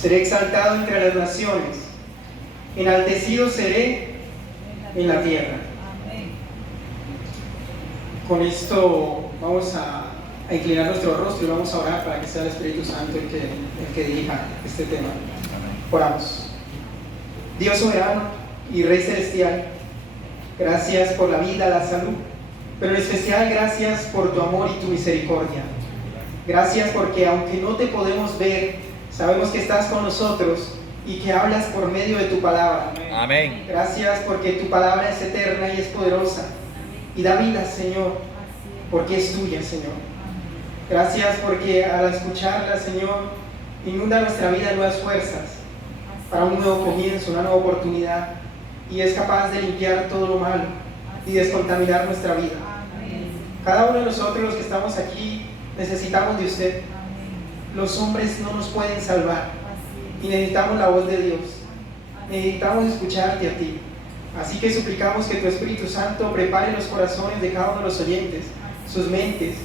seré exaltado entre las naciones, enaltecido seré en la tierra. Con esto vamos a inclinar nuestro rostro y vamos a orar para que sea el Espíritu Santo el que dirija este tema. Oramos. Dios soberano y Rey celestial, gracias por la vida, la salud, pero en especial gracias por tu amor y tu misericordia. Gracias porque aunque no te podemos ver, sabemos que estás con nosotros y que hablas por medio de tu palabra. Amén. Gracias porque tu palabra es eterna y es poderosa y da vida, Señor, porque es tuya, Señor. Gracias porque al escucharla, Señor, inunda nuestra vida nuevas fuerzas para un nuevo comienzo, una nueva oportunidad, y es capaz de limpiar todo lo malo y descontaminar nuestra vida. Cada uno de nosotros, los que estamos aquí, necesitamos de usted. Los hombres no nos pueden salvar y necesitamos la voz de Dios. Necesitamos escucharte a ti. Así que suplicamos que tu Espíritu Santo prepare los corazones de cada uno de los oyentes, sus mentes,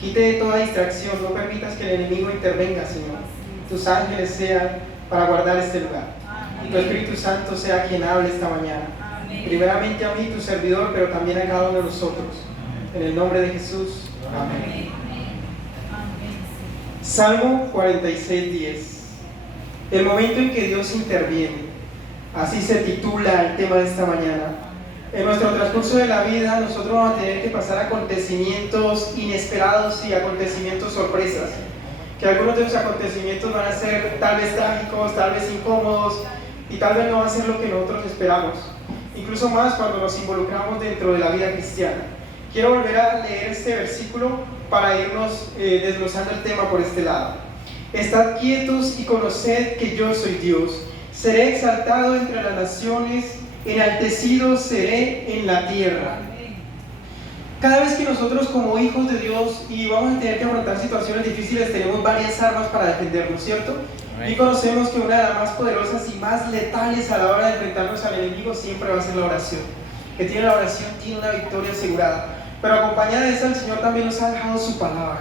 quite de toda distracción, no permitas que el enemigo intervenga, Señor. Tus ángeles sean para guardar este lugar. Y tu Espíritu Santo sea quien hable esta mañana. Primeramente a mí, tu servidor, pero también a cada uno de nosotros. En el nombre de Jesús. Amén. Salmo 46:10. El momento en que Dios interviene. Así se titula el tema de esta mañana. En nuestro transcurso de la vida, nosotros vamos a tener que pasar acontecimientos inesperados y acontecimientos sorpresas. Que algunos de los acontecimientos van a ser tal vez trágicos, tal vez incómodos, y tal vez no va a ser lo que nosotros esperamos. Incluso más cuando nos involucramos dentro de la vida cristiana. Quiero volver a leer este versículo para irnos desglosando el tema por este lado. Estad quietos y conoced que yo soy Dios. Seré exaltado entre las naciones, enaltecido seré en la tierra. Cada vez que nosotros como hijos de Dios y vamos a tener que afrontar situaciones difíciles, tenemos varias armas para defendernos, ¿cierto? Y conocemos que una de las más poderosas y más letales a la hora de enfrentarnos al enemigo siempre va a ser la oración. Que tiene la oración, tiene una victoria asegurada. Pero acompañada de eso, el Señor también nos ha dejado su palabra.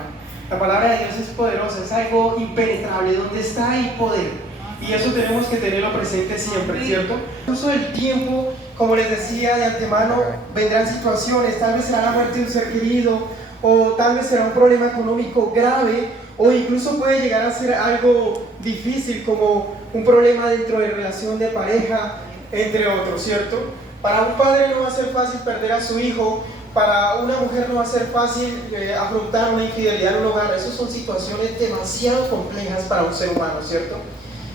La palabra de Dios es poderosa, es algo impenetrable, donde está el poder. Y eso tenemos que tenerlo presente siempre, ¿cierto? Incluso del tiempo, como les decía de antemano, vendrán situaciones, tal vez será la muerte de un ser querido, o tal vez será un problema económico grave, o incluso puede llegar a ser algo difícil, como un problema dentro de relación de pareja, entre otros, ¿cierto? Para un padre no va a ser fácil perder a su hijo, para una mujer no va a ser fácil afrontar una infidelidad en un hogar. Esas son situaciones demasiado complejas para un ser humano, ¿cierto?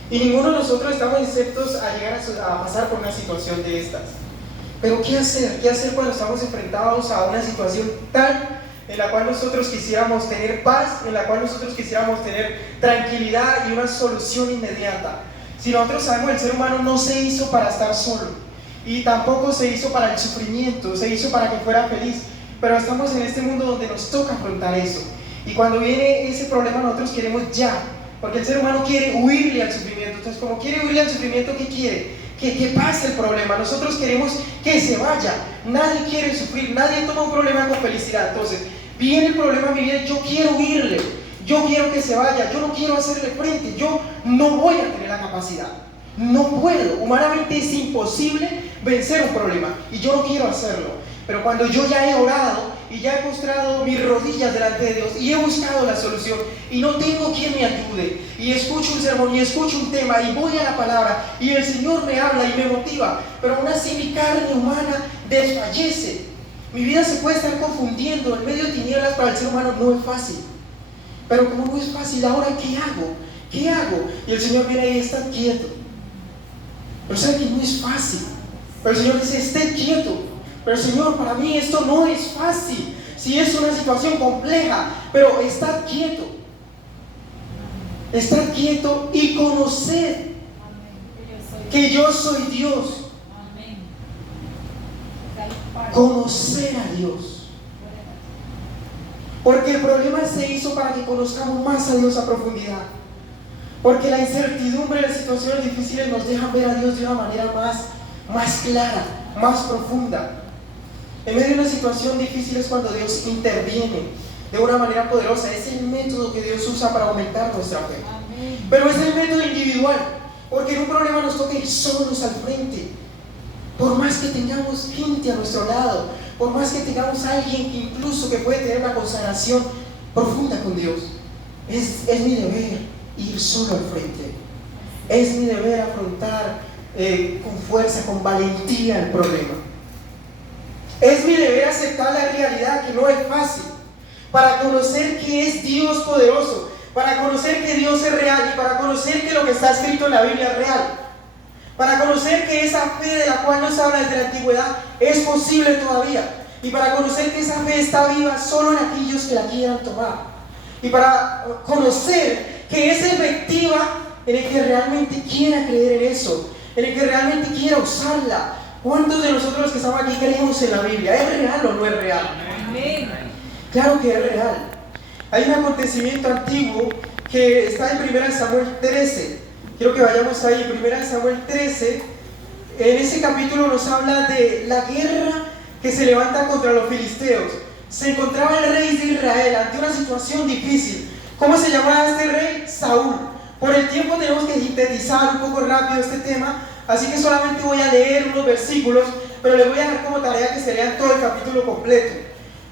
Y ninguno de nosotros estamos exceptos a llegar a pasar por una situación de estas. Pero ¿qué hacer? ¿Qué hacer cuando estamos enfrentados a una situación tal en la cual nosotros quisiéramos tener paz, en la cual nosotros quisiéramos tener tranquilidad y una solución inmediata? Si nosotros sabemos, el ser humano no se hizo para estar solo y tampoco se hizo para el sufrimiento, se hizo para que fuera feliz. Pero estamos en este mundo donde nos toca afrontar eso. Y cuando viene ese problema, nosotros queremos ya. Porque el ser humano quiere huirle al sufrimiento. Entonces, como quiere huirle al sufrimiento, ¿qué quiere? Que pase el problema. Nosotros queremos que se vaya. Nadie quiere sufrir, nadie toma un problema con felicidad. Entonces, viene el problema en mi vida, yo quiero huirle, yo quiero que se vaya, yo no quiero hacerle frente, yo no voy a tener la capacidad. No puedo, humanamente es imposible vencer un problema y yo no quiero hacerlo. Pero cuando yo ya he orado y ya he postrado mis rodillas delante de Dios y he buscado la solución y no tengo quien me ayude, y escucho un sermón y escucho un tema y voy a la palabra y el Señor me habla y me motiva, pero aún así mi carne humana desfallece. Mi vida se puede estar confundiendo en medio de tinieblas. Para el ser humano no es fácil. Pero como no es fácil, ahora ¿qué hago? ¿Qué hago? Y el Señor viene ahí, está quieto. Pero sabe que no es fácil. Pero el Señor dice, esté quieto. Pero Señor, para mí esto no es fácil. Si es una situación compleja, pero estad quieto. Estad quieto y conoced que yo soy Dios. Conocer a Dios. Porque el problema se hizo para que conozcamos más a Dios a profundidad. Porque la incertidumbre de las situaciones difíciles nos dejan ver a Dios de una manera más clara, más profunda. En medio de una situación difícil es cuando Dios interviene de una manera poderosa. Es el método que Dios usa para aumentar nuestra fe. Pero es el método individual individual, porque en un problema nos toca ir solos al frente. Por más que tengamos gente a nuestro lado, por más que tengamos a alguien que incluso que puede tener una consagración profunda con Dios, es mi deber ir solo al frente. Es mi deber afrontar con fuerza, con valentía el problema. Es mi deber aceptar la realidad que no es fácil, para conocer que es Dios poderoso, para conocer que Dios es real y para conocer que lo que está escrito en la Biblia es real, para conocer que esa fe de la cual nos habla desde la antigüedad es posible todavía, y para conocer que esa fe está viva solo en aquellos que la quieran tomar, y para conocer que es efectiva en el que realmente quiera creer en eso, en el que realmente quiera usarla. ¿Cuántos de nosotros los que estamos aquí creemos en la Biblia? ¿Es real o no es real? Amén. Claro que es real. Hay un acontecimiento antiguo que está en 1 Samuel 13. Quiero que vayamos ahí, 1 Samuel 13. En ese capítulo nos habla de la guerra que se levanta contra los filisteos. Se encontraba el rey de Israel ante una situación difícil. ¿Cómo se llamaba este rey? Saúl. Por el tiempo tenemos que sintetizar un poco rápido este tema, así que solamente voy a leer unos versículos, pero les voy a dar como tarea que se lean todo el capítulo completo.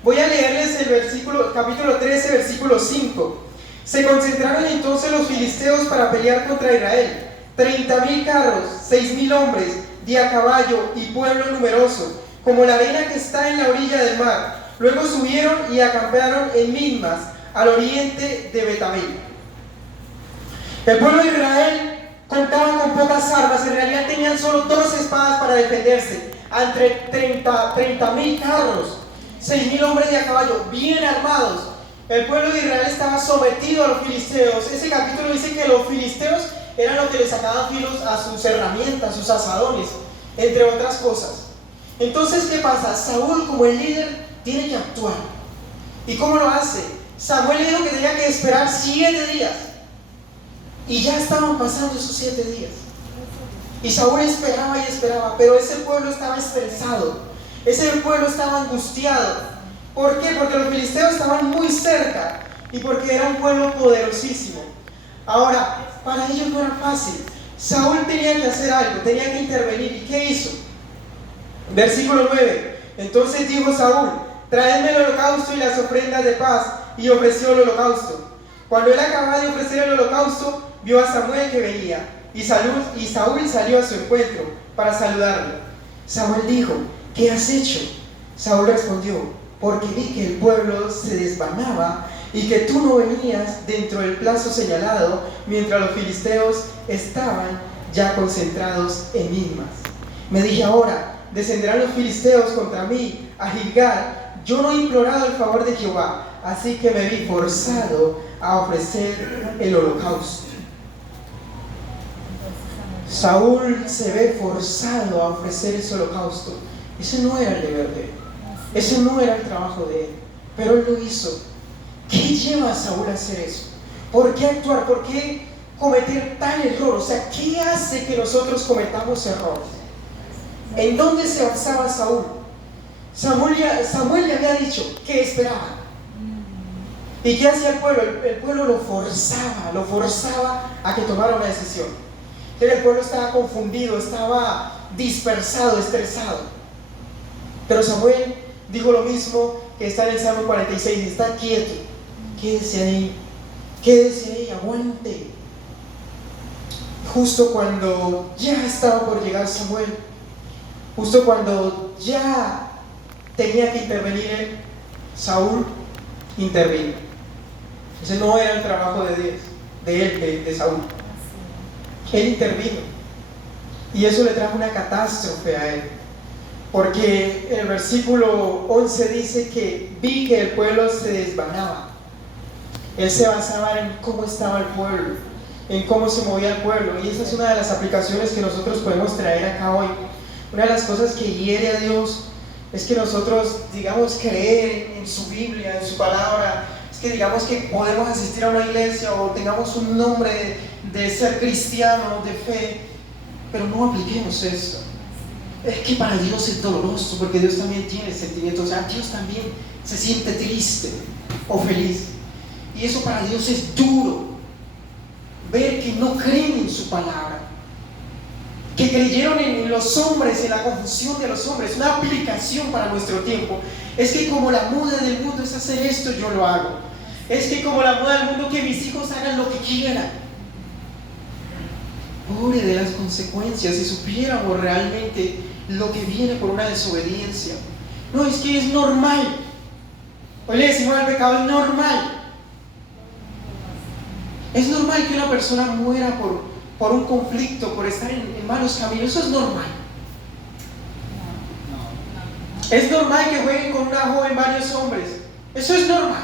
Voy a leerles el capítulo 13, versículo 5. Se concentraron entonces los filisteos para pelear contra Israel. 30,000 carros, 6,000 hombres, de a caballo y pueblo numeroso, como la arena que está en la orilla del mar. Luego subieron y acamparon en Mismas, al oriente de Betamel. El pueblo de Israel contaba con pocas armas, en realidad tenían solo 2 espadas para defenderse, entre 30,000 carros, 6,000 hombres de a caballo, bien armados. El pueblo de Israel estaba sometido a los filisteos. Ese capítulo dice que los filisteos eran los que le sacaban filos a sus herramientas, sus asadones, entre otras cosas. Entonces, ¿qué pasa? Saúl, como el líder, tiene que actuar. ¿Y cómo lo hace? Samuel le dijo que tenía que esperar 7 días. Y ya estaban pasando esos 7 días. Y Saúl esperaba y esperaba, pero ese pueblo estaba estresado. Ese pueblo estaba angustiado. ¿Por qué? Porque los filisteos estaban muy cerca y porque era un pueblo poderosísimo. Ahora, para ellos no era fácil. Saúl tenía que hacer algo, tenía que intervenir. ¿Y qué hizo? Versículo 9. Entonces dijo Saúl: traedme el holocausto y las ofrendas de paz. Y ofreció el holocausto. Cuando él acababa de ofrecer el holocausto, vio a Samuel que venía, y Saúl salió a su encuentro para saludarlo. Samuel dijo: ¿qué has hecho? Saúl respondió: porque vi que el pueblo se desvanaba y que tú no venías dentro del plazo señalado, mientras los filisteos estaban ya concentrados en Mismas. Me dije: ahora descenderán los filisteos contra mí a Gilgal. Yo no he implorado el favor de Jehová, así que me vi forzado a ofrecer el holocausto. Saúl se ve forzado a ofrecer ese holocausto. Ese no era el deber de él, ese no era el trabajo de él, pero él lo hizo. ¿Qué lleva a Saúl a hacer eso? ¿Por qué actuar? ¿Por qué cometer tal error? O sea, ¿qué hace que nosotros cometamos errores? ¿En dónde se basaba Saúl? Samuel le había dicho que esperaba. ¿Y qué hacía el pueblo? El pueblo lo forzaba a que tomara una decisión. El pueblo estaba confundido, estaba dispersado, estresado. Pero Samuel dijo lo mismo que está en el Salmo 46: está quieto, quédese ahí, aguante. Justo cuando ya estaba por llegar Samuel, justo cuando ya tenía que intervenir él, Saúl intervino. Ese no era el trabajo de Saúl. Él intervino, y eso le trajo una catástrofe a él, porque en el versículo 11 dice que vi que el pueblo se desvanaba. Él se basaba en cómo estaba el pueblo, en cómo se movía el pueblo, y esa es una de las aplicaciones que nosotros podemos traer acá hoy. Una de las cosas que hiere a Dios es que nosotros digamos creer en su Biblia, en su palabra. Es que digamos que podemos asistir a una iglesia o tengamos un nombre de ser cristiano, de fe, pero no apliquemos esto. Es que para Dios es doloroso, porque Dios también tiene sentimientos. O sea, Dios también se siente triste o feliz, y eso para Dios es duro. ver que no creen en su palabra, que creyeron en los hombres, en la confusión de los hombres. Una aplicación para nuestro tiempo es que como la moda del mundo es hacer esto, yo lo hago. Es que como la moda del mundo, que mis hijos hagan lo que quieran. Pobre de las consecuencias si supiéramos realmente lo que viene por una desobediencia. No, es que es normal. Hoy le decimos al pecado, es normal. Es normal que una persona muera por un conflicto, por estar en malos caminos. Eso es normal. Es normal que jueguen con una joven varios hombres. Eso es normal.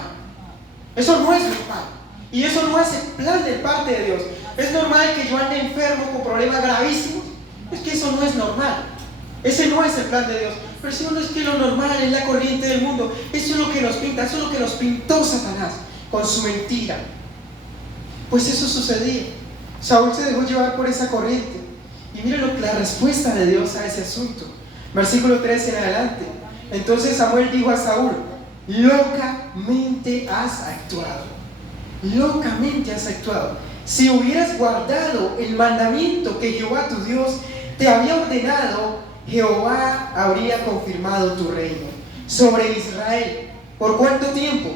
Eso no es normal. Y eso no hace plan de parte de Dios. Es normal que yo ande enfermo con problemas gravísimos. Es que eso no es normal. Ese no es el plan de Dios. Pero si no, es que lo normal es la corriente del mundo. Eso es lo que nos pinta, eso es lo que nos pintó Satanás con su mentira. Pues eso sucedía. Saúl se dejó llevar por esa corriente. Y miren la respuesta de Dios a ese asunto. Versículo 13 en adelante. Entonces Samuel dijo a Saúl: locamente has actuado. Locamente has actuado. Si hubieras guardado el mandamiento que Jehová tu Dios te había ordenado, Jehová habría confirmado tu reino sobre Israel. ¿Por cuánto tiempo?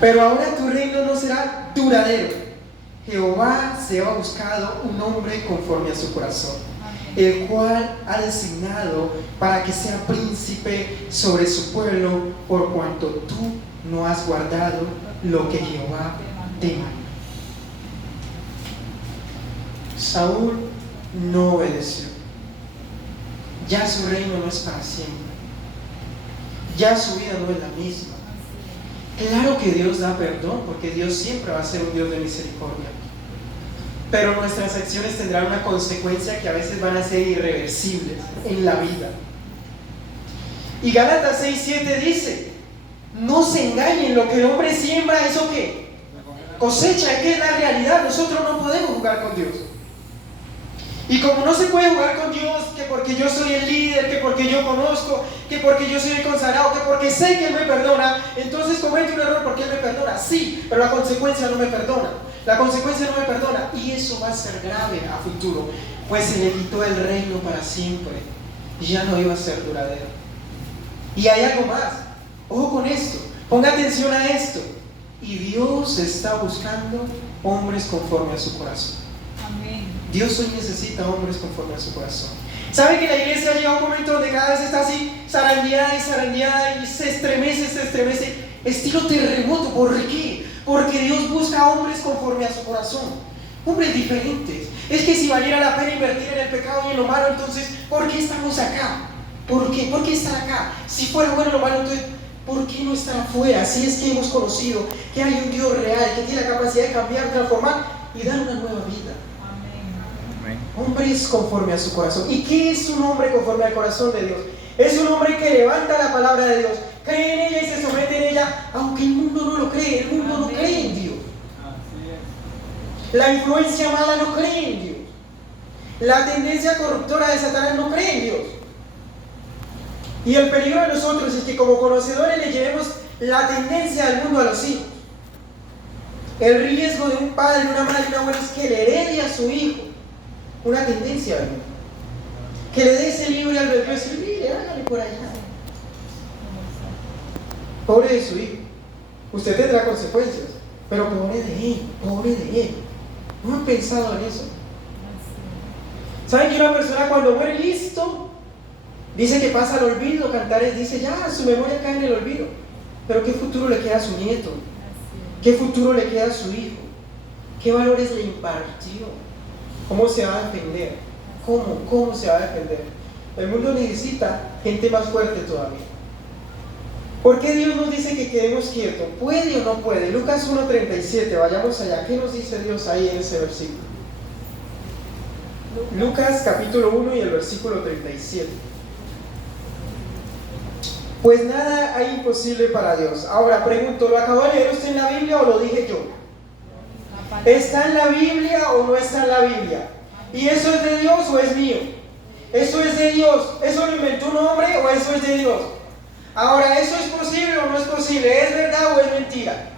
Pero ahora tu reino no será duradero. Jehová se ha buscado un hombre conforme a su corazón, el cual ha designado para que sea príncipe sobre su pueblo, por cuanto tú no has guardado lo que Jehová te mandó. Saúl no obedeció. Ya su reino no es para siempre. Ya su vida no es la misma. Claro que Dios da perdón, porque Dios siempre va a ser un Dios de misericordia. Pero nuestras acciones tendrán una consecuencia que a veces van a ser irreversibles en la vida. Y Gálatas 6:7 dice: no se engañen, lo que el hombre siembra, ¿eso qué? Cosecha, que es la realidad. Nosotros no podemos jugar con Dios. Y como no se puede jugar con Dios, que porque yo soy el líder, que porque yo conozco, que porque yo soy el consagrado, que porque sé que Él me perdona, entonces cometo un error porque Él me perdona. Sí, pero la consecuencia no me perdona. La consecuencia no me perdona. Y eso va a ser grave a futuro, pues se le quitó el reino para siempre. Y ya no iba a ser duradero. Y hay algo más. Ojo con esto. Ponga atención a esto. Y Dios está buscando hombres conforme a su corazón. Dios hoy necesita hombres conforme a su corazón. ¿Sabe que la iglesia llega a un momento donde cada vez está así zarandeada y se estremece, estilo terremoto? ¿Por qué? Porque Dios busca hombres conforme a su corazón, hombres diferentes. Es que si valiera la pena invertir en el pecado y en lo malo, entonces ¿por qué estamos acá? ¿Por qué? ¿Por qué estar acá? Si fuera bueno lo malo, entonces ¿por qué no estar afuera? Si es que hemos conocido que hay un Dios real que tiene la capacidad de cambiar, transformar y dar una nueva vida. Hombres conforme a su corazón. ¿Y qué es un hombre conforme al corazón de Dios? Es un hombre que levanta la palabra de Dios, cree en ella y se somete en ella, aunque el mundo no lo cree. El mundo no cree en Dios. La influencia mala no cree en Dios. La tendencia corruptora de Satanás no cree en Dios. Y el peligro de nosotros es que como conocedores le llevemos la tendencia del mundo a los hijos. El riesgo de un padre, una madre, una abuela es que le herede a su hijo una tendencia del mundo, que le dé ese libre albedrío y decir: mire, hágale por allá. Pobre de su hijo. Usted tendrá consecuencias, pero pobre de él, pobre de él. ¿No han pensado en eso? ¿Saben que una persona cuando muere, listo, dice que pasa al olvido? Cantares dice: ya, su memoria cae en el olvido. Pero ¿qué futuro le queda a su nieto? ¿Qué futuro le queda a su hijo? ¿Qué valores le impartió? ¿Cómo se va a defender? ¿Cómo se va a defender? El mundo necesita gente más fuerte todavía. ¿Por qué Dios nos dice que quedemos quietos? ¿Puede o no puede? Lucas 1:37, vayamos allá. ¿Qué nos dice Dios ahí en ese versículo? Lucas capítulo 1 y el versículo 37. Pues nada hay imposible para Dios. Ahora pregunto, ¿lo acabó de leer usted en la Biblia o lo dije yo? ¿Está en la Biblia o no está en la Biblia? ¿Y eso es de Dios o es mío? Eso es de Dios. ¿Eso lo inventó un hombre o eso es de Dios? Ahora, ¿eso es posible o no es posible? ¿Es verdad o es mentira?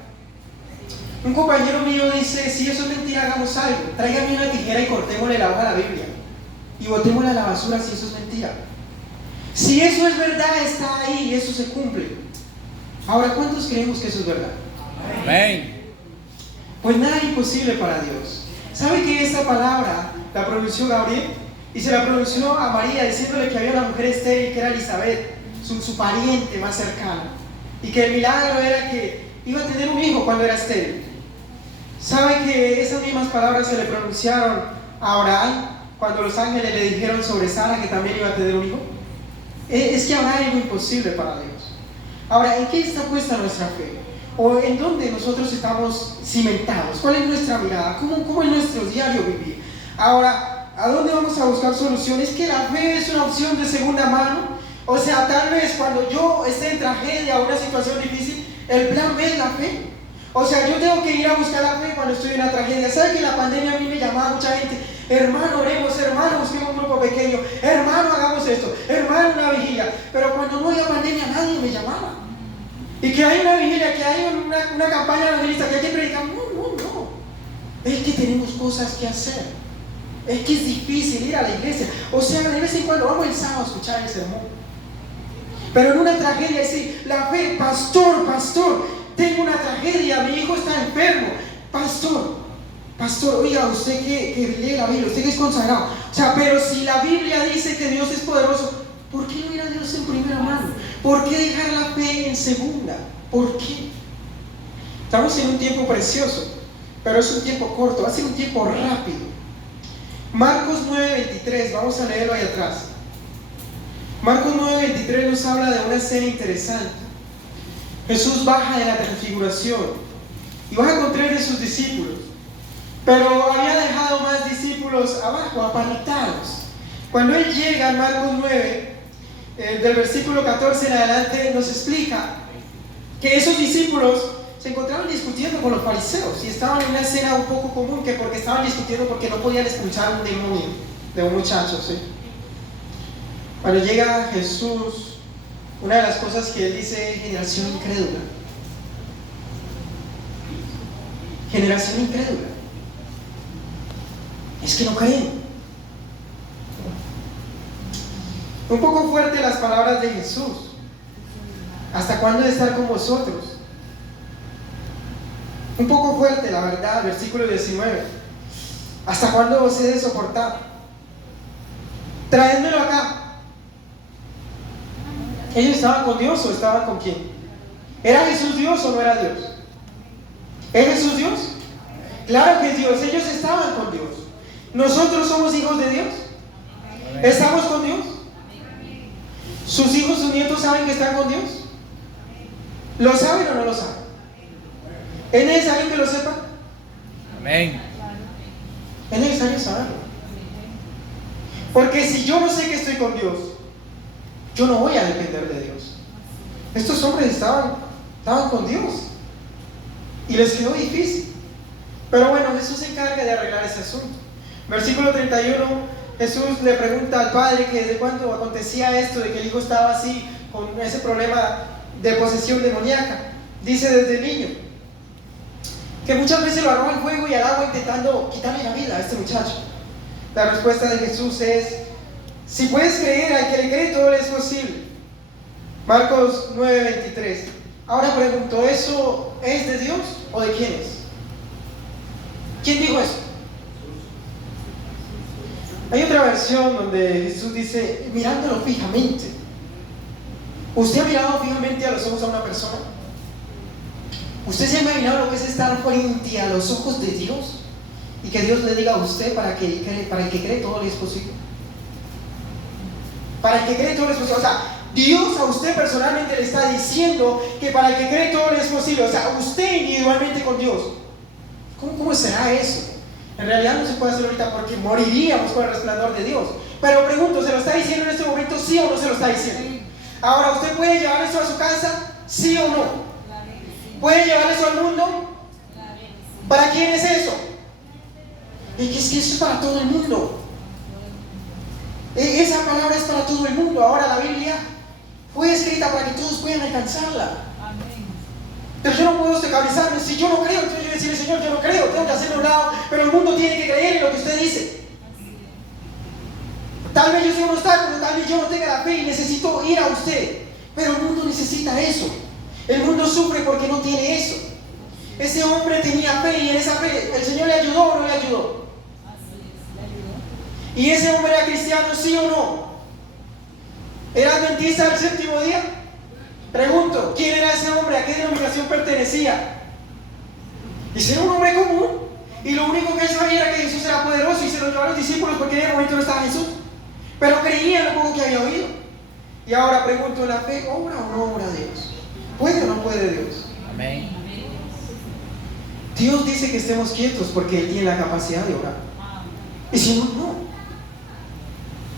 Un compañero mío dice, si eso es mentira, hagamos algo. Tráigame una tijera y cortémosle la hoja a la Biblia. Y botémosla a la basura si eso es mentira. Si eso es verdad, está ahí y eso se cumple. Ahora, ¿cuántos creemos que eso es verdad? Amén. Pues nada es imposible para Dios. ¿Sabe que esta palabra la pronunció Gabriel? Y se la pronunció a María diciéndole que había una mujer estéril que era Elizabeth, su pariente más cercana. Y que el milagro era que iba a tener un hijo cuando era estéril. ¿Sabe que esas mismas palabras se le pronunciaron a Abraham cuando los ángeles le dijeron sobre Sara que también iba a tener un hijo? Es que habrá algo imposible para Dios. Ahora, ¿en qué está puesta nuestra fe? ¿O en dónde nosotros estamos cimentados? ¿Cuál es nuestra mirada? ¿Cómo es nuestro diario vivir? Ahora, ¿a dónde vamos a buscar soluciones? ¿Es que la fe es una opción de segunda mano? O sea, tal vez cuando yo esté en tragedia o una situación difícil, el plan B es la fe. O sea, yo tengo que ir a buscar la fe cuando estoy en una tragedia. ¿Sabe que la pandemia a mí me llamaba mucha gente? Hermano, oremos, hermano, busquemos un grupo pequeño, hermano, hagamos esto, hermano, una vigilia. Pero cuando no había pandemia, nadie me llamaba. Y que hay una vigilia, que hay una campaña evangelista, que hay que predicar. No. Es que tenemos cosas que hacer. Es que es difícil ir a la iglesia. O sea, de vez en cuando vamos el sábado a escuchar el sermón. Pero en una tragedia, decir, la fe, pastor, tengo una tragedia, mi hijo está enfermo. Pastor, oiga, usted que lee la Biblia, usted que es consagrado. O sea, pero si la Biblia dice que Dios es poderoso, ¿por qué no ir a Dios en primera mano? ¿Por qué dejar la fe en segunda? ¿Por qué? Estamos en un tiempo precioso, pero es un tiempo corto, va a ser un tiempo rápido. Marcos 9:23, vamos a leerlo ahí atrás. Marcos 9:23 nos habla de una escena interesante. Jesús baja de la transfiguración y baja con 3 de sus discípulos, pero había dejado más discípulos abajo, apartados. Cuando él llega en Marcos 9, del versículo 14 en adelante, nos explica que esos discípulos se encontraban discutiendo con los fariseos y estaban en una escena un poco común, que porque estaban discutiendo porque no podían expulsar un demonio de un muchacho, ¿sí? Cuando llega Jesús, una de las cosas que él dice es generación incrédula. Generación incrédula. Es que no creen. Un poco fuerte las palabras de Jesús. ¿Hasta cuándo he de estar con vosotros? Un poco fuerte, la verdad, versículo 19. ¿Hasta cuándo os he de soportar? Traédmelo acá. ¿Ellos estaban con Dios o estaban con quién? ¿Era Jesús Dios o no era Dios? ¿Es Jesús Dios? Claro que es Dios, ellos estaban con Dios. ¿Nosotros somos hijos de Dios? ¿Estamos con Dios? ¿Sus hijos, sus nietos saben que están con Dios? ¿Lo saben o no lo saben? ¿Es necesario que lo sepan? Amén. Es necesario saberlo. Porque si yo no sé que estoy con Dios, yo no voy a depender de Dios. Estos hombres estaban con Dios y les quedó difícil. Pero bueno, Jesús se encarga de arreglar ese asunto. Versículo 31, Jesús le pregunta al padre que desde cuándo acontecía esto de que el hijo estaba así, con ese problema de posesión demoníaca. Dice desde niño que muchas veces lo arroja al fuego y al agua intentando quitarle la vida a este muchacho. La respuesta de Jesús es: si puedes creer, al que le cree todo le es posible. Marcos 9:23. Ahora pregunto, ¿eso es de Dios o de quién es? ¿Quién dijo eso? Hay otra versión donde Jesús dice, mirándolo fijamente. ¿Usted ha mirado fijamente a los ojos a una persona? ¿Usted se ha imaginado lo que es estar frente a los ojos de Dios? Y que Dios le diga a usted, para el que cree todo le es posible. Para el que cree todo le es posible. O sea, Dios a usted personalmente le está diciendo que para el que cree todo le es posible. O sea, usted individualmente con Dios. ¿Cómo será eso? En realidad no se puede hacer ahorita porque moriríamos con el resplandor de Dios. Pero pregunto, ¿se lo está diciendo en este momento sí o no se lo está diciendo? Ahora, ¿usted puede llevar eso a su casa? ¿Sí o no? ¿Puede llevar eso al mundo? ¿Para quién es eso? Es que eso es para todo el mundo. Esa palabra es para todo el mundo. Ahora la Biblia fue escrita para que todos puedan alcanzarla. Pero yo no puedo obstaculizarme. Si yo no creo, entonces yo voy a decirle, Señor, yo no creo, tengo que hacerlo a un lado, pero el mundo tiene que creer en lo que usted dice. Tal vez yo sea un obstáculo, tal vez yo no tenga la fe y necesito ir a usted, pero el mundo necesita eso. El mundo sufre porque no tiene eso. Ese hombre tenía fe y en esa fe el Señor le ayudó o no le ayudó. ¿Y ese hombre era cristiano, sí o no? ¿Era adventista del séptimo día? Pregunto, ¿quién era ese hombre? ¿A qué denominación pertenecía? Y si era un hombre común, y lo único que él sabía era que Jesús era poderoso y se lo llevó a los discípulos porque en ese momento no estaba Jesús, pero creía en lo poco que había oído. Y ahora pregunto, ¿la fe obra o no obra Dios? ¿Puede o no puede Dios? Amén. Dios dice que estemos quietos porque Él tiene la capacidad de orar. Y si no, no.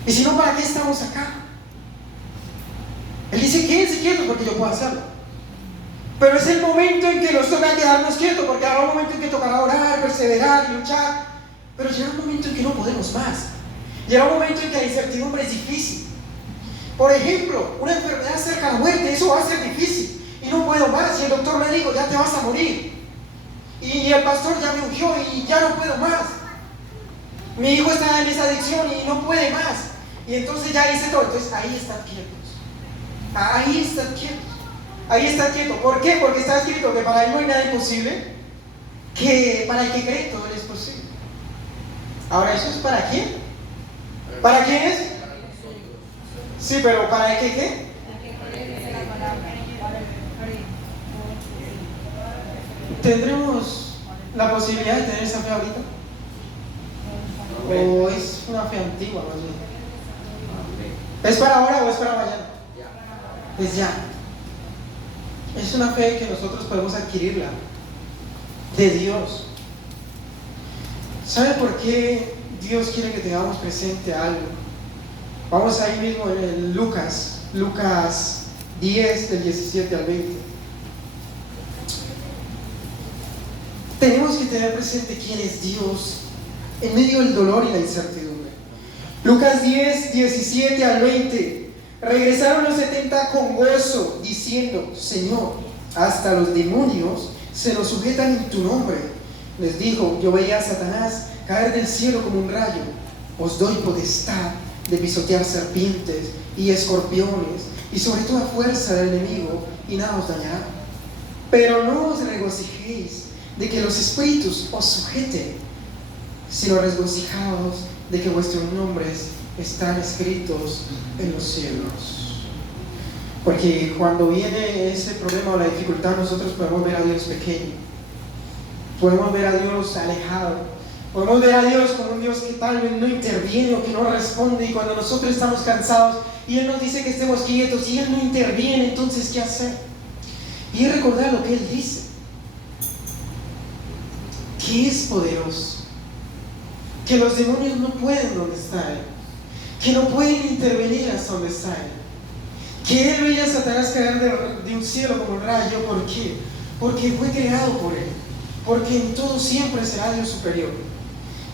Y si no, ¿para qué estamos acá? Él dice, quédense quietos porque yo puedo hacerlo. Pero es el momento en que nos toca quedarnos quietos, porque habrá un momento en que tocará orar, perseverar y luchar. Pero llegará un momento en que no podemos más. Llegará un momento en que la incertidumbre es difícil. Por ejemplo, una enfermedad cerca de la muerte, eso va a ser difícil. Y no puedo más. Y el doctor me dijo, ya te vas a morir. Y el pastor ya me ungió y ya no puedo más. Mi hijo está en esa adicción y no puede más. Y entonces ya hice todo. Entonces ahí están quietos. Ahí están quietos. Ahí están quietos. ¿Por qué? Porque está escrito que para Él no hay nada imposible. Que para el que cree todo es posible. Ahora, ¿eso es para quién? ¿Para quién es? Sí, pero ¿para el que qué? ¿Tendremos la posibilidad de tener esa fe ahorita? ¿O es una fe antigua más bien? ¿Es para ahora o es para mañana? Es ya. Es una fe que nosotros podemos adquirirla de Dios. ¿Sabe por qué Dios quiere que tengamos presente algo? Vamos ahí mismo en Lucas 10 del 17 al 20. Tenemos que tener presente quién es Dios en medio del dolor y la incertidumbre. Lucas 10, 17 al 20. Regresaron los 70 con gozo, diciendo, Señor, hasta los demonios se nos sujetan en tu nombre. Les dijo, yo veía a Satanás caer del cielo como un rayo. Os doy potestad de pisotear serpientes y escorpiones y sobre toda fuerza del enemigo, y nada os dañará. Pero no os regocijéis de que los espíritus os sujeten, sino regocijaos de que vuestros nombres están escritos en los cielos. Porque cuando viene ese problema o la dificultad, nosotros podemos ver a Dios pequeño, podemos ver a Dios alejado, podemos ver a Dios como un Dios que tal vez no interviene o que no responde, y cuando nosotros estamos cansados y Él nos dice que estemos quietos y Él no interviene, entonces ¿qué hacer? Y es recordar lo que Él dice, que es poderoso, que los demonios no pueden donde está Él, que no pueden intervenir hasta donde está Él, que Él veía a Satanás caer de un cielo como un rayo. ¿Por qué? Porque fue creado por Él, porque en todo siempre será Dios superior,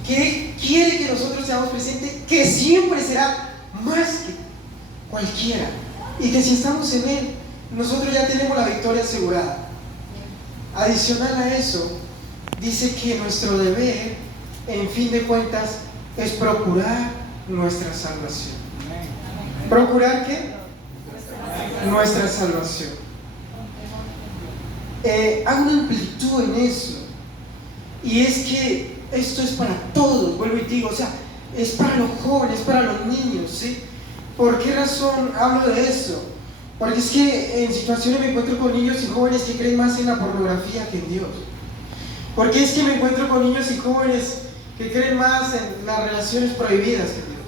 que quiere que nosotros seamos presentes, que siempre será más que cualquiera, y que si estamos en Él, nosotros ya tenemos la victoria asegurada. Adicional a eso, dice que nuestro deber, en fin de cuentas, es procurar nuestra salvación. ¿Procurar qué? Nuestra salvación. Hay una amplitud en eso, y es que esto es para todos, vuelvo y digo, o sea, es para los jóvenes, para los niños, ¿sí? ¿Por qué razón hablo de eso? Porque es que en situaciones me encuentro con niños y jóvenes que creen más en la pornografía que en Dios. Porque es que me encuentro con niños y jóvenes que creen más en las relaciones prohibidas que en Dios.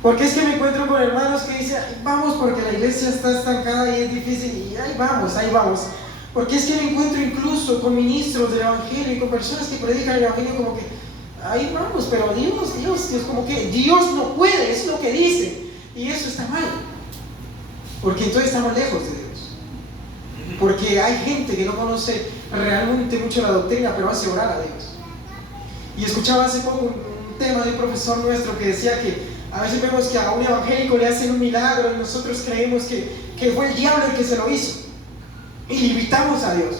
Porque es que me encuentro con hermanos que dicen, vamos porque la iglesia está estancada y es difícil, y ahí vamos, ahí vamos. Porque es que me encuentro incluso con ministros del evangelio y con personas que predican el evangelio como que, ahí vamos, pero Dios, como que Dios no puede, es lo que dice. Y eso está mal. Porque entonces estamos lejos de Dios. Porque hay gente que no conoce realmente mucho la doctrina, pero hace orar a Dios. Y escuchaba hace poco un tema de un profesor nuestro que decía que a veces vemos que a un evangélico le hacen un milagro y nosotros creemos que fue el diablo el que se lo hizo. Y limitamos a Dios.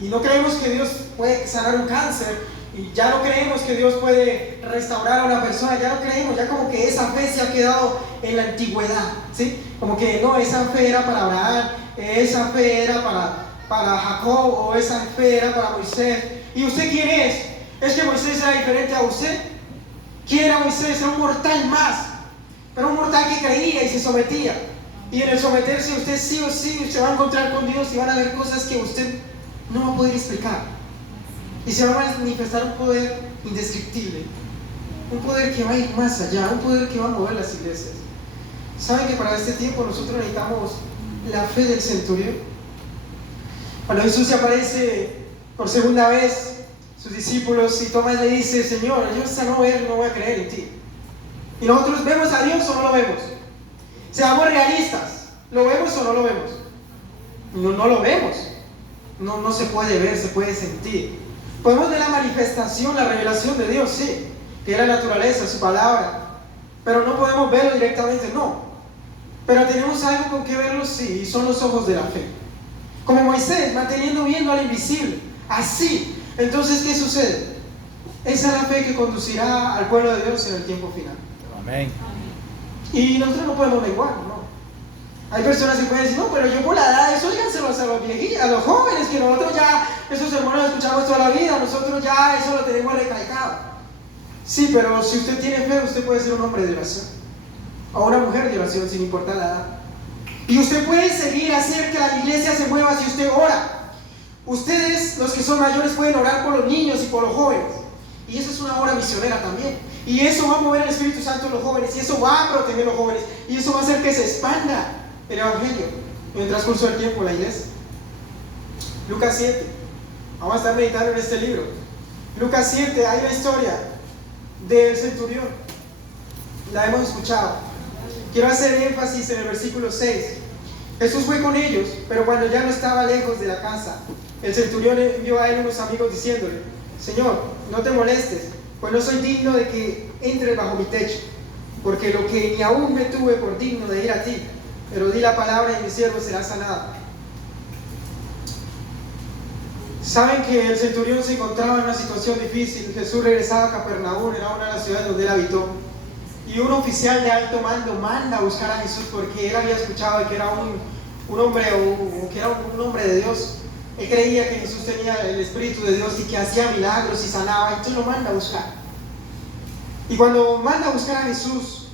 y no creemos que Dios puede sanar un cáncer, y ya no creemos que Dios puede restaurar a una persona, ya no creemos, ya como que esa fe se ha quedado en la antigüedad, ¿sí? Como que no, esa fe era para Abraham, esa fe era para Jacob, o esa fe era para Moisés. ¿Y usted quién es? ¿Es que Moisés era diferente a usted? ¿Quién era Moisés? Era un mortal más, pero un mortal que creía y se sometía. Y en el someterse usted sí o sí se va a encontrar con Dios y van a ver cosas que usted no va a poder explicar. Y se va a manifestar un poder indescriptible, un poder que va a ir más allá, un poder que va a mover las iglesias. ¿Saben que para este tiempo nosotros necesitamos la fe del centurión? Cuando Jesús se aparece por segunda vez, sus discípulos, y Tomás le dice: Señor, yo hasta no ver, no voy a creer en ti. ¿Y nosotros vemos a Dios o no lo vemos? Seamos realistas, ¿lo vemos o no lo vemos? No lo vemos. No se puede ver, se puede sentir. Podemos ver la manifestación, la revelación de Dios, sí, que es la naturaleza, su palabra, pero no podemos verlo directamente, no. Pero tenemos algo con que verlo, sí, y son los ojos de la fe. Como Moisés, manteniendo viendo al invisible, así. Entonces, ¿qué sucede? Esa es la fe que conducirá al pueblo de Dios en el tiempo final. Amén. Y nosotros no podemos menguar, ¿no? Hay personas que pueden decir: no, pero yo por la edad, eso díganselo a los viejitos, a los jóvenes, que nosotros ya, esos sermones los escuchamos toda la vida, nosotros ya eso lo tenemos recalcado. Sí, pero si usted tiene fe, usted puede ser un hombre de oración, o una mujer de oración, sin importar la edad. Y usted puede seguir, hacer que la iglesia se mueva si usted ora. Ustedes, los que son mayores, pueden orar por los niños y por los jóvenes. Y eso es una obra misionera también. Y eso va a mover el Espíritu Santo en los jóvenes, y eso va a proteger a los jóvenes, y eso va a hacer que se expanda el Evangelio en el transcurso del tiempo, la iglesia. Lucas 7. Vamos a estar meditando en este libro. Lucas 7, hay una historia del centurión. La hemos escuchado. Quiero hacer énfasis en el versículo 6. Jesús fue con ellos, pero cuando ya no estaba lejos de la casa, el centurión envió a él unos amigos diciéndole: Señor, no te molestes, pues no soy digno de que entres bajo mi techo, porque lo que ni aún me tuve por digno de ir a ti, pero di la palabra y mi siervo será sanado. Saben que el centurión se encontraba en una situación difícil. Jesús regresaba a Capernaum, era una de las ciudades donde él habitó, y un oficial de alto mando manda a buscar a Jesús porque él había escuchado que era un hombre, o que era un hombre de Dios. Él creía que Jesús tenía el Espíritu de Dios y que hacía milagros y sanaba, entonces lo manda a buscar. Y cuando manda a buscar a Jesús,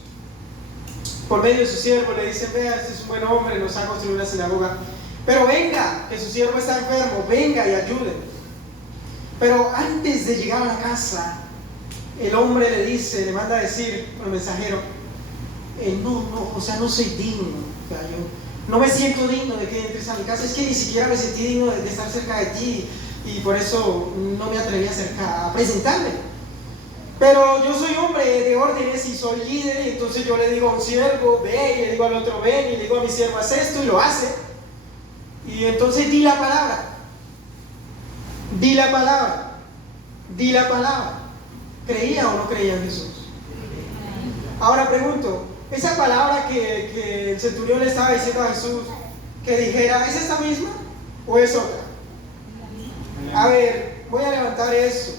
por medio de su siervo, le dicen: vea, este es un buen hombre, nos ha construido una sinagoga, pero venga, que su siervo está enfermo, venga y ayude. Pero antes de llegar a la casa, el hombre le dice, le manda a decir al mensajero: no soy digno, o sea, yo no me siento digno de que entres a mi casa, es que ni siquiera me sentí digno de estar cerca de ti, y por eso no me atreví a presentarme. Pero yo soy hombre de órdenes y soy líder, y entonces yo le digo a un siervo: ve, y le digo al otro: ven, y le digo a mi siervo: haz esto, y lo hace. Y entonces di la palabra. Di la palabra. Di la palabra. ¿Creía o no creía en Jesús? Ahora pregunto, esa palabra que el centurión le estaba diciendo a Jesús que dijera, ¿es esta misma o es otra? A ver, voy a levantar eso.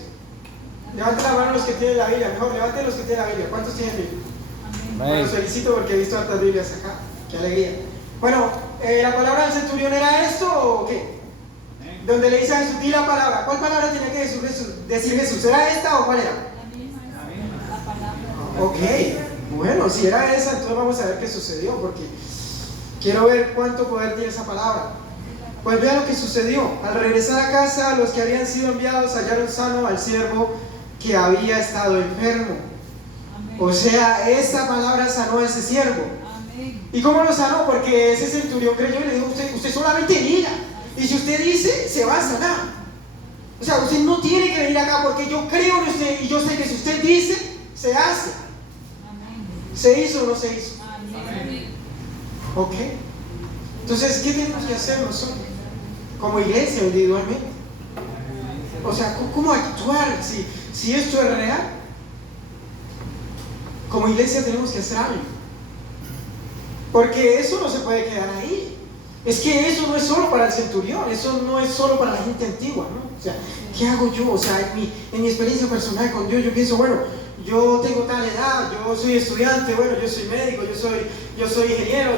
Levanten la mano los que tienen la Biblia. Mejor, levanten los que tienen la Biblia. ¿Cuántos tienen Biblia? Bueno, los felicito porque he visto hartas Biblias acá. Qué alegría. Bueno, ¿la palabra del centurión era esto o qué? Donde le dice a Jesús: di la palabra. ¿Cuál palabra tenía que decir Jesús? ¿Era esta o cuál era? La palabra. Ok, bueno, si era esa, entonces vamos a ver qué sucedió, porque quiero ver cuánto poder tiene esa palabra. Pues vea lo que sucedió. Al regresar a casa, los que habían sido enviados hallaron sano al siervo que había estado enfermo. Amén. O sea, esa palabra sanó a ese siervo. Amén. ¿Y cómo lo sanó? Porque ese centurión creyó y le dijo: usted solamente diga, y si usted dice, se va a sanar. O sea, usted no tiene que venir acá, porque yo creo en usted y yo sé que si usted dice, se hace. Amén. ¿Se hizo o no se hizo? Amén. Ok. Entonces, ¿qué tenemos que hacer nosotros? Como iglesia, individualmente. O sea, ¿cómo actuar si esto es real? Como iglesia tenemos que hacer algo. Porque eso no se puede quedar ahí. Es que eso no es solo para el centurión, eso no es solo para la gente antigua, ¿no? O sea, ¿qué hago yo? O sea, en mi experiencia personal con Dios, yo pienso, bueno, yo tengo tal edad, yo soy estudiante, bueno, yo soy médico, yo soy ingeniero,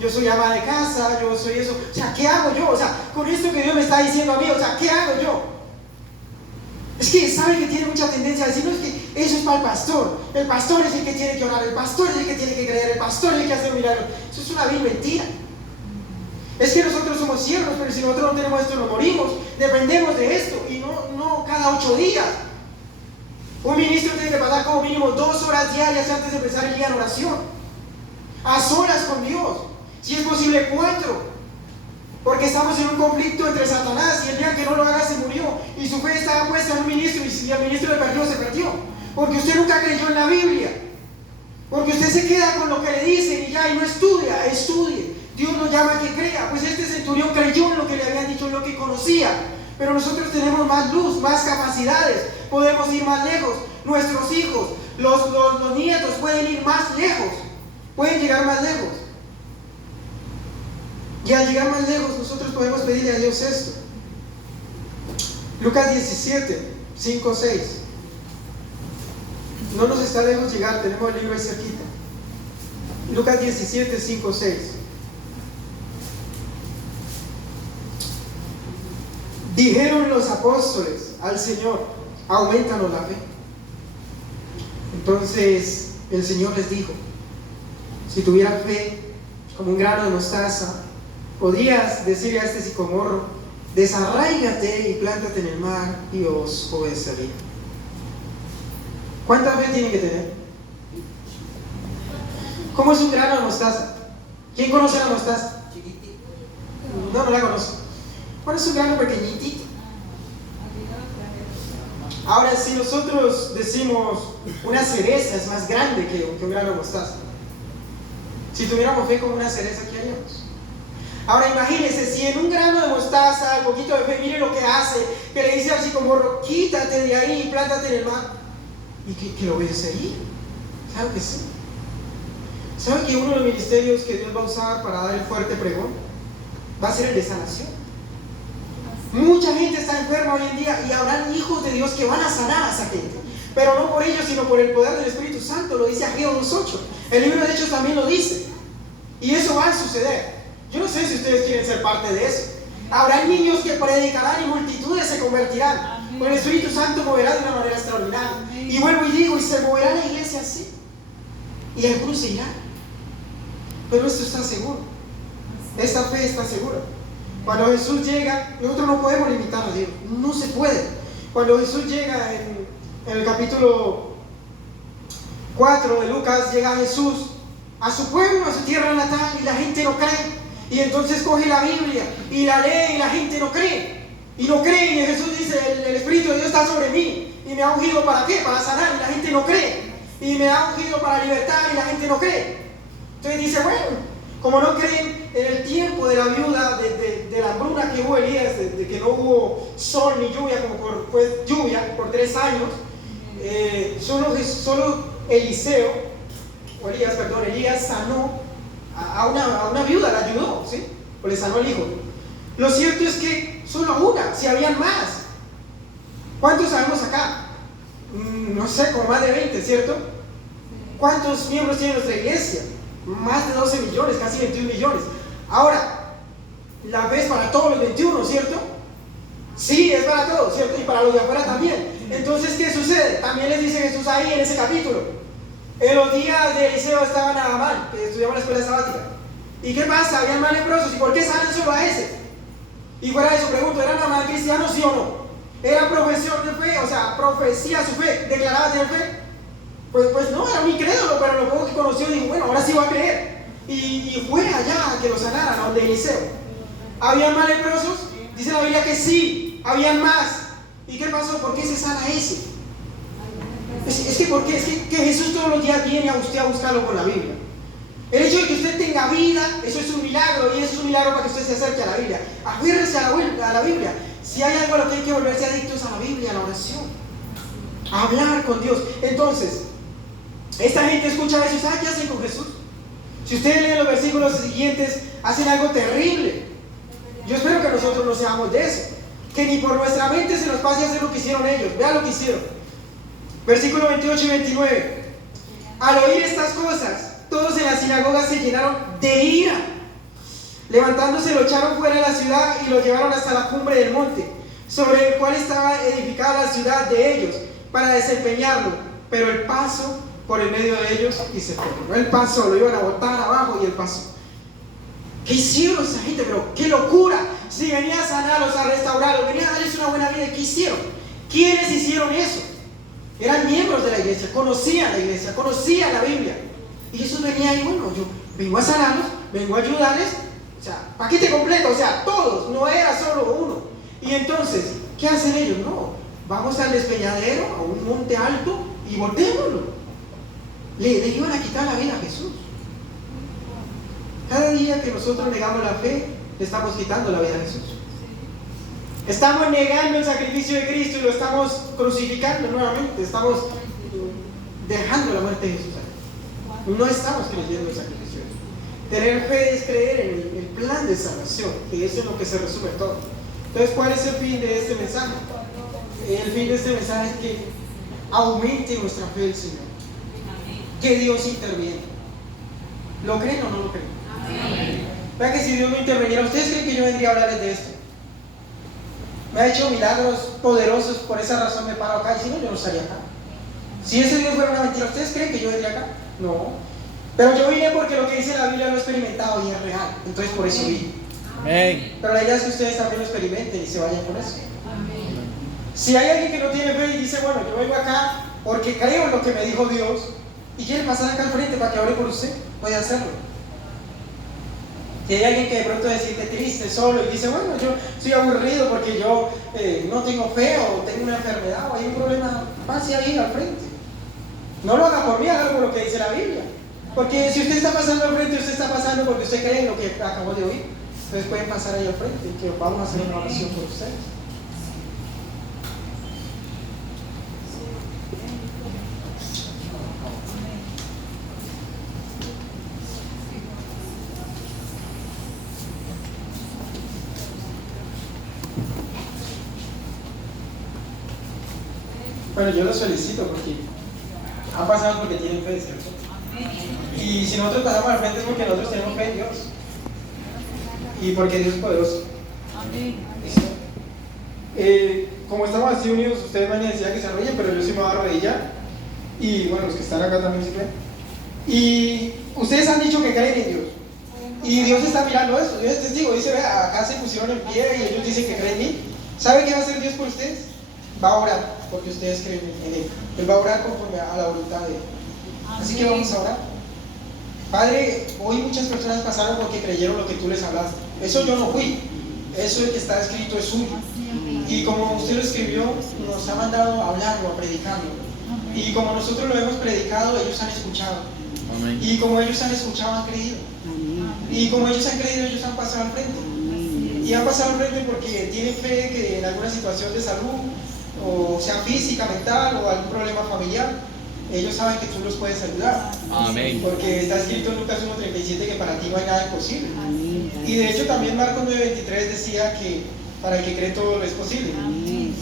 yo soy ama de casa, yo soy eso. O sea, ¿qué hago yo? O sea, con esto que Dios me está diciendo a mí, o sea, ¿qué hago yo? Es que sabe que tiene mucha tendencia a decir, no, es que eso es para el pastor es el que tiene que orar, el pastor es el que tiene que creer, el pastor es el que hace un milagro. Eso es una vil mentira. Es que nosotros somos siervos, pero si nosotros no tenemos esto, nos morimos. Dependemos de esto, y no cada 8 días. Un ministro tiene que pasar como mínimo 2 horas diarias antes de empezar el día en oración, a solas con Dios, si es posible 4, porque estamos en un conflicto entre Satanás, y el día que no lo haga se murió, y su fe estaba puesta en un ministro, y si el ministro le perdió, se perdió, porque usted nunca creyó en la Biblia, porque usted se queda con lo que le dicen y ya, y no estudia. Estudie. Dios nos llama a que crea. Pues este centurión creyó en lo que le habían dicho, en lo que conocía. Pero nosotros tenemos más luz, más capacidades, podemos ir más lejos. Nuestros hijos, los nietos pueden ir más lejos, pueden llegar más lejos. Y al llegar más lejos, nosotros podemos pedirle a Dios esto. Lucas 17, 5, 6. No nos está lejos llegar, tenemos el libro ahí cerquita. Lucas 17, 5, 6. Dijeron los apóstoles al Señor, aumentanos la fe. Entonces el Señor les dijo, si tuvieran fe como un grano de mostaza, podrías decirle a este sicomorro, desarráigate y plántate en el mar, y os obedecería. ¿Cuánta fe tiene que tener? ¿Cómo es un grano de mostaza? ¿Quién conoce la mostaza? No la conozco. ¿Cuál es un grano pequeñitito? Ahora, si nosotros decimos una cereza es más grande que un grano de mostaza, si tuviéramos fe como una cereza, ¿qué haríamos? Ahora imagínense, si en un grano de mostaza, un poquito de fe, mire lo que hace, que le dice al sicomorro, quítate de ahí y plántate en el mar, y que lo obedecería. Claro que sí. ¿Sabe que uno de los ministerios que Dios va a usar para dar el fuerte pregón va a ser el de sanación? Mucha gente está enferma hoy en día, y habrán hijos de Dios que van a sanar a esa gente, pero no por ellos, sino por el poder del Espíritu Santo. Lo dice Ageo 2:8. El libro de Hechos también lo dice, y eso va a suceder. Yo no sé si ustedes quieren ser parte de eso. Habrán niños que predicarán y multitudes se convertirán. Pues el Espíritu Santo moverá de una manera extraordinaria. Y vuelvo y digo, y se moverá la iglesia así, y algunos se irán. Pero esto está seguro, esta fe está segura. Cuando Jesús llega, nosotros no podemos limitar a Dios, no se puede. Cuando Jesús llega en el capítulo 4 de Lucas, llega Jesús a su pueblo, a su tierra natal, y la gente no cree. Y entonces coge la Biblia y la lee, y la gente no cree. Y no cree, y Jesús dice, el Espíritu de Dios está sobre mí, y me ha ungido ¿para qué? Para sanar, y la gente no cree. Y me ha ungido para libertar, y la gente no cree. Entonces dice, bueno, como no creen en el tiempo de la viuda, de la hambruna que hubo Elías, de que no hubo sol ni lluvia, como lluvia por 3 años, solo Elías sanó a una viuda, la ayudó, ¿sí? O le sanó el hijo. Lo cierto es que solo a una, si habían más. ¿Cuántos sabemos acá? No sé, como más de 20, ¿cierto? ¿Cuántos miembros tiene nuestra iglesia? Más de 12 millones, casi 21 millones. Ahora, la fe es para todos los 21, ¿cierto? Sí, es para todos, ¿cierto? Y para los de afuera también. Entonces, ¿qué sucede? También les dice Jesús ahí en ese capítulo. En los días de Eliseo estaba Naamán, que estudiaba en la escuela sabática. ¿Y qué pasa? Habían más leprosos. ¿Y por qué salen solo a ese? Y fuera de eso, pregunto, ¿era Naamán cristiano, sí o no? ¿Era profesor de fe? O sea, profecía su fe, declaraba tener fe. Pues no, era un incrédulo, pero lo poco que conoció dijo, bueno, ahora sí va a creer. Y fue allá a que lo sanaran, a donde Eliseo. ¿Habían más leprosos? Dice la Biblia que sí, habían más. ¿Y qué pasó? ¿Por qué se sana ese? Es que, ¿por qué? Es que Jesús todos los días viene a usted a buscarlo con la Biblia. El hecho de que usted tenga vida, eso es un milagro, y eso es un milagro para que usted se acerque a la Biblia. Aférrese a la Biblia. Si hay algo a lo que hay que volverse adictos a la Biblia, a la oración, a hablar con Dios. Entonces, esta gente escucha eso y ¿sabe qué hacen con Jesús? Si ustedes leen los versículos siguientes, hacen algo terrible. Yo espero que nosotros no seamos de eso. Que ni por nuestra mente se nos pase a hacer lo que hicieron ellos. Vean lo que hicieron. Versículo 28 y 29. Al oír estas cosas, todos en la sinagoga se llenaron de ira. Levantándose lo echaron fuera de la ciudad y lo llevaron hasta la cumbre del monte, sobre el cual estaba edificada la ciudad de ellos, para desempeñarlo. Pero él pasó por el medio de ellos y se fue. No él pasó, lo iban a botar abajo y él pasó. ¿Qué hicieron esa gente? Pero qué locura. Si venía a sanarlos, a restaurarlos, venía a darles una buena vida, ¿qué hicieron? ¿Quiénes hicieron eso? Eran miembros de la iglesia, conocían la iglesia, conocían la Biblia. Y Jesús venía y bueno, yo vengo a sanarlos, vengo a ayudarles. O sea, paquete completo, o sea, todos, no era solo uno. Y entonces, ¿qué hacen ellos? No, vamos al despeñadero, a un monte alto y botémoslo. Le iban a quitar la vida a Jesús. Cada día que nosotros negamos la fe, le estamos quitando la vida a Jesús. Estamos negando el sacrificio de Cristo y lo estamos crucificando nuevamente. Estamos dejando la muerte de Jesús. No estamos creyendo el sacrificio. Tener fe es creer en el plan de salvación, y eso es lo que se resume todo. Entonces, ¿cuál es el fin de este mensaje? El fin de este mensaje es que aumente nuestra fe del Señor. Que Dios interviene. ¿Lo creen o no lo creen? Vean que si Dios no interveniera, ¿ustedes creen que yo vendría a hablarles de esto? Me ha hecho milagros poderosos, por esa razón me paro acá, y si no, yo no estaría acá. Si ese Dios fuera una mentira, ¿ustedes creen que yo vendría acá? No. Pero yo vine porque lo que dice la Biblia lo he experimentado y es real. Entonces por eso vine. Amén. Pero la idea es que ustedes también lo experimenten y se vayan con eso. Si hay alguien que no tiene fe y dice, bueno, yo vengo acá porque creo en lo que me dijo Dios y quiere pasar acá al frente para que ore por usted, puede hacerlo. Si hay alguien que de pronto se siente triste, solo y dice, bueno, yo estoy aburrido porque yo no tengo fe o tengo una enfermedad o hay un problema, pase ahí al frente. No lo haga por mí, hágalo por lo que dice la Biblia. Porque si usted está pasando al frente, usted está pasando porque usted cree en lo que acabó de oír. Entonces pueden pasar ahí al frente y que vamos a hacer una oración por ustedes. Bueno, yo los felicito porque han pasado porque tienen fe, ¿cierto? Y si nosotros pasamos al frente es porque nosotros tenemos fe en Dios. Y porque Dios es poderoso. Como estamos así unidos, ustedes me han necesidad que se arrodillen, pero yo sí me voy a arrodillar. Y bueno, los que están acá también se creen. Y ustedes han dicho que creen en Dios. Y Dios está mirando eso. Dios es testigo. Dice, vea, acá se pusieron en pie y ellos dicen que creen en mí. ¿Sabe qué va a hacer Dios por ustedes? Va a orar porque ustedes creen en Él. Él va a orar conforme a la voluntad de Él. Así que vamos a orar. Padre, hoy muchas personas pasaron porque creyeron lo que tú les hablaste. Eso yo no fui. Eso que está escrito es suyo. Y como usted lo escribió, nos ha mandado a hablarlo, a predicarlo. Y como nosotros lo hemos predicado, ellos han escuchado. Y como ellos han escuchado, han creído. Y como ellos han creído, ellos han pasado al frente. Y han pasado al frente porque tienen fe que en alguna situación de salud, o sea física, mental, o algún problema familiar, ellos saben que tú los puedes ayudar. Amén. Porque está escrito en Lucas 1:37 que para ti no hay nada imposible. Y de hecho también Marcos 9:23 decía que para el que cree todo lo es posible.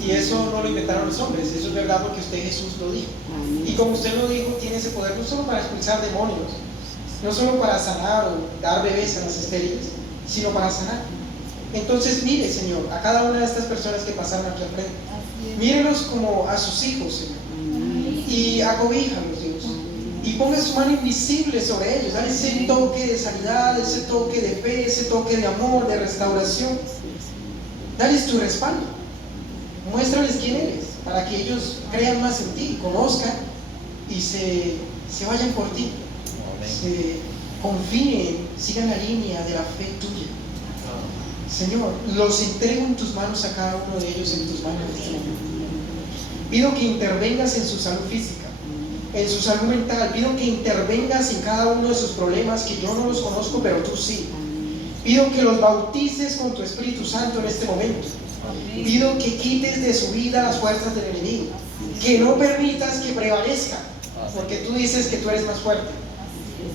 Y eso no lo inventaron los hombres, eso es verdad porque usted Jesús lo dijo. Y como usted lo dijo, tiene ese poder no solo para expulsar demonios, no solo para sanar o dar bebés a las estériles, sino para sanar. Entonces mire, Señor, a cada una de estas personas que pasaron aquí al frente, mírelos como a sus hijos, Señor. Y acobíjalos, Dios, y ponga su mano invisible sobre ellos, dale ese toque de sanidad, ese toque de fe, ese toque de amor, de restauración. Dales tu respaldo, muéstrales quién eres, para que ellos crean más en ti, conozcan y se vayan por ti, se confíen, sigan la línea de la fe tuya. Señor, los entrego en tus manos a cada uno de ellos, en tus manos en este momento. Pido que intervengas en su salud física, en su salud mental. Pido que intervengas en cada uno de sus problemas que yo no los conozco, pero tú sí. Pido que los bautices con tu Espíritu Santo en este momento. Pido que quites de su vida las fuerzas del enemigo, que no permitas que prevalezca, porque tú dices que tú eres más fuerte.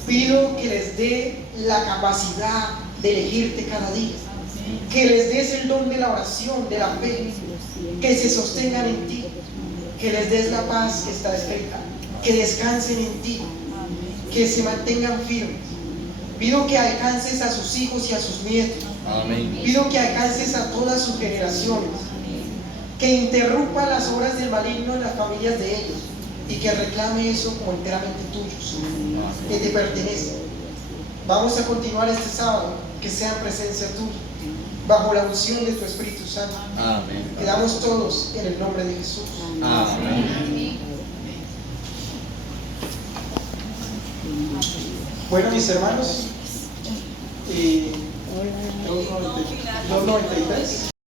Pido que les dé la capacidad de elegirte cada día. que les des el don de la oración, de la fe, que se sostengan en ti, que les des la paz que está escrita, que descansen en ti, que se mantengan firmes. Pido que alcances a sus hijos y a sus nietos. Amén. Pido que alcances a todas sus generaciones, que interrumpa las obras del maligno en las familias de ellos y que reclame eso como enteramente tuyos, que te pertenece. Vamos a continuar este sábado, que sea en presencia tuya, bajo la unción de tu Espíritu Santo. Amén. Quedamos todos en el nombre de Jesús. Amén. Bueno, mis hermanos, 2.93.